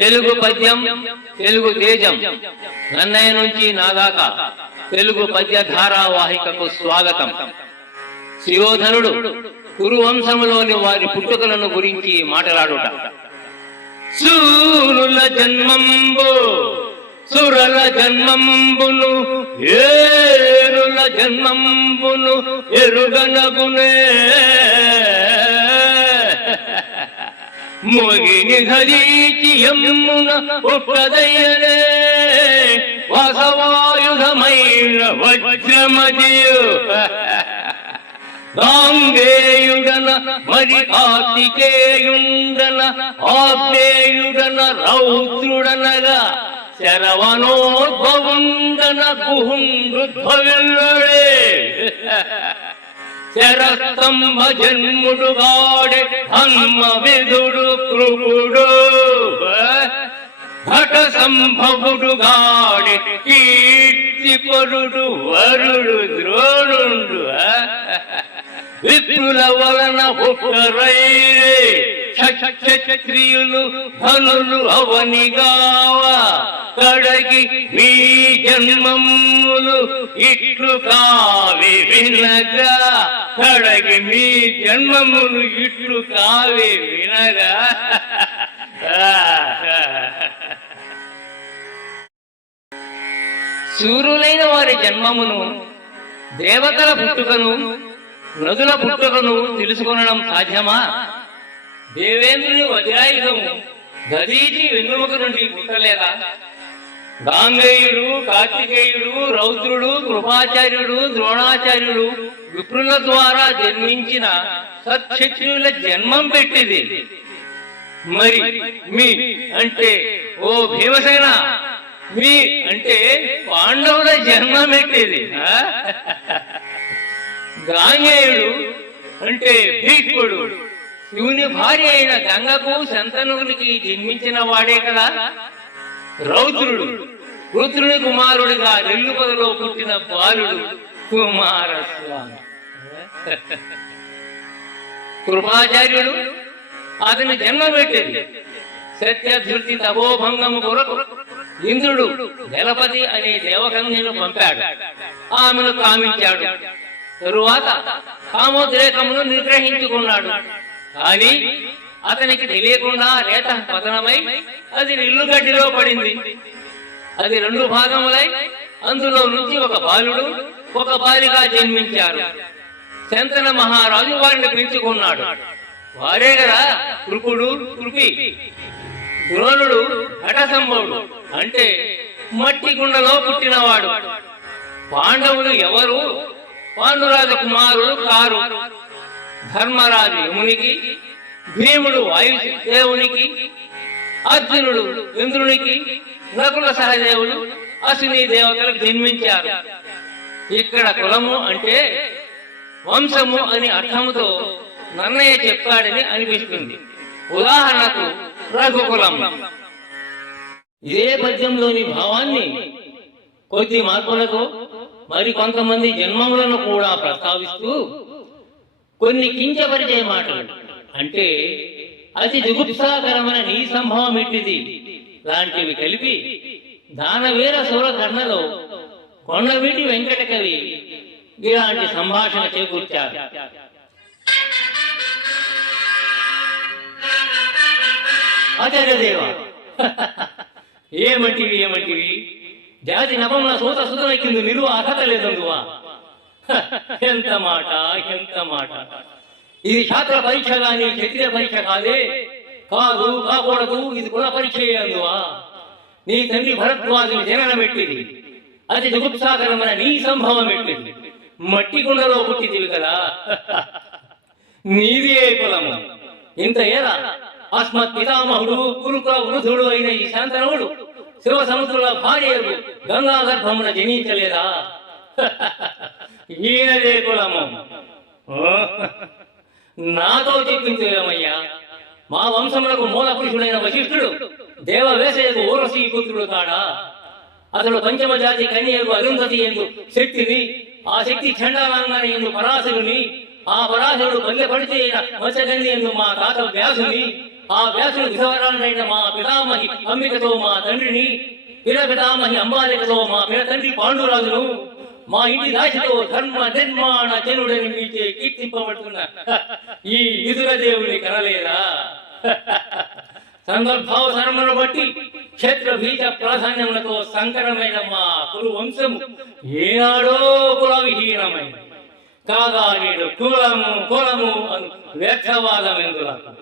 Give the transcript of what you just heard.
తెలుగు పద్యం తెలుగు తేజం. నన్నయ్య నుంచి నాదాకా తెలుగు పద్య ధారావాహికకు స్వాగతం. శిరోధనుడు కురువంశములోని వారి పుట్టుకలను గురించి మాట్లాడుట. సూరుల జన్మంబు సురల జన్మంబును ఏరుల జన్మంబును ఎరుగనగునే ಮೋಹಿನಿ ಹರೀಚಿಯಮ್ಮುನ ಒಪ್ಪದಯನ ವಾಸವಾಯುಧಮೈನ ವಜ್ರಮದಿಯು காங்கேயுடன மதி கார்த்திகேயுண்டன ஆத்தேயுடன ரௌத்ருடனக. சரவணோத்பவுண்டன குகுந்துத்பவெல்லோடே గుహుండుద్భవిల్లడే జన్ముడు గాడే హన్మ విధుడు కృపుడు. భట సంభవుడు గాడే కీర్తి పరుడు వరుడు ద్రోణుడు. విప్రుల వలన పుట్టరైరే క్షత్రియులు ధనులు అవనిగావ కడగి మీ జన్మములు ఇట్లు కావి వినగా. కడగి మీ జన్మములు ఇట్లు కావి వినగా. సూర్యులైన వారి జన్మమును దేవతల పుట్టుకను నదుల పుట్టుకను తెలుసుకొనడం సాధ్యమా? దేవేంద్రుని వజ్రాయుధము దదీటి వెన్నుముక నుండి పుట్టలేదా? గాంగేయుడు కార్తికేయుడు రౌద్రుడు కృపాచార్యుడు ద్రోణాచార్యుడు విప్రుల ద్వారా జన్మించిన సత్క్షత్రియుల జన్మం పెట్టింది. మరి మీ అంటే ఓ భీమసేన మీ అంటే పాండవుల జన్మం పెట్టేది. గాంగేయుడు అంటే భీష్ముడు. శివుని భార్య అయిన గంగకు శంతనుడికి జన్మించిన వాడే కదా? రౌద్రుడు. రుద్రుని కుమారుడిగా నెల్లుపదలో పుట్టిన బాలుడు కుమారస్వామి. కృపాచార్యుడు అతని జన్మ పెట్టింది. సత్యధృతి తపోభంగము కొరకు ఇంద్రుడు జలపతి అనే దేవకన్యను పంపాడు. ఆమెను కామించాడు. తరువాత కామోద్రేకమును నిగ్రహించుకున్నాడు. కానీ అతనికి తెలియకుండా రేత పతనమై అది నిల్లుగడ్డిలో పడింది. అది రెండు భాగములై అందులో నుంచి ఒక బాలుడు ఒక బాలిగా జన్మించారు. శంతన మహారాజు వారిని పెంచుకున్నాడు వారే కదా కృపుడు కృపి. ద్రోణుడు ఘటసంభవుడు అంటే మట్టి గుండలో పుట్టినవాడు. పాండవులు ఎవరు? పాండురాజ కుమారుడు కారు. ధర్మరాజు యమునికి భీముడు వాయుదేవునికి అర్జునుడు ఇంద్రునికి నకుల సహదేవుడు అశ్విని దేవతలకు జన్మించారు. ఇక్కడ కులము అంటే వంశము అని అర్థముతో నన్నయ్య చెప్పాడని అనిపిస్తుంది. ఉదాహరణకు రఘుకులం. ఇదే పద్యంలోని భావాన్ని కొద్ది మార్పులతో మరి కొంతమంది జన్మములను కూడా ప్రస్తావిస్తూ కొన్ని కించపరిచే మాటలు. అంటే అతి జుగుప్సాకరమైన నీ సంభవం ఎట్టిది లాంటివి కలిపి దానవీర సురకర్ణలో కొండవీటి వెంకట కవి ఇలాంటి సంభాషణ చేకూర్చారు. ఆచార్యదేవ ఏమంటివి ఏమంటివి? జాతి నపమున సూత సుతనెక్కింది నిలువ అర్హత లేదందువా? ఎంత మాట ఎంత మాట ఇది శాస్త్ర పరీక్ష కానీ క్షత్రియ పరీక్ష కాదే కాదు కాకూడదు ఇది కుల పరీక్ష అందువా? నీ తండ్రి భరద్వాజుని జనన పెట్టింది. అతి జుగుప్సాకరమైన నీ సంభవం పెట్టింది. మట్టి గుండలో పుట్టిదివి కదా. నీదే కులము. ఇంత ఏరా? అస్మత్ పితామహుడు కురుకుల వృధుడు అయిన ఈ శాంతనవుడు శివ సముద్రుల భార్యలు గంగా గర్భమున జనించలేదా? ఈయనదే కులము నాతో చెప్పించేమయ్యా మా వంశములకు మూల పురుషుడైన వశిష్ఠుడు దేవవేసయకు ఊరసి పుత్రుడు కాడా? అతడు పంచమ జాతి కన్యకు అరుంధతి ఎందు శక్తిని ఆ శక్తి చండాలంగానే ఎందు పరాశరుని ఆ పరాశరుడు పల్లె పడితే మత్స్యగంధి ఎందు మా తాత వ్యాసుని ఆ వ్యాసుడు విధవరాలైన మా పితామహి అంబికతో మా తండ్రిని పిల పితామహి అంబాలికతో మా పిల తండ్రి పాండురాజును మా ఇంటి రాశితో ధర్మ నిర్మాణ జనుడని మీచే కీర్తింపబడుతున్న. ఈ విదుర దేవుని కనలేదా? సందర్భావసరమును బట్టి క్షేత్ర బీజ ప్రాధాన్యములతో సంకరమైన మా కురు వంశము ఏనాడో కుల విహీనమైంది కాగా నేడు కులము కులము అను వ్యర్థవాదం ఎందులకు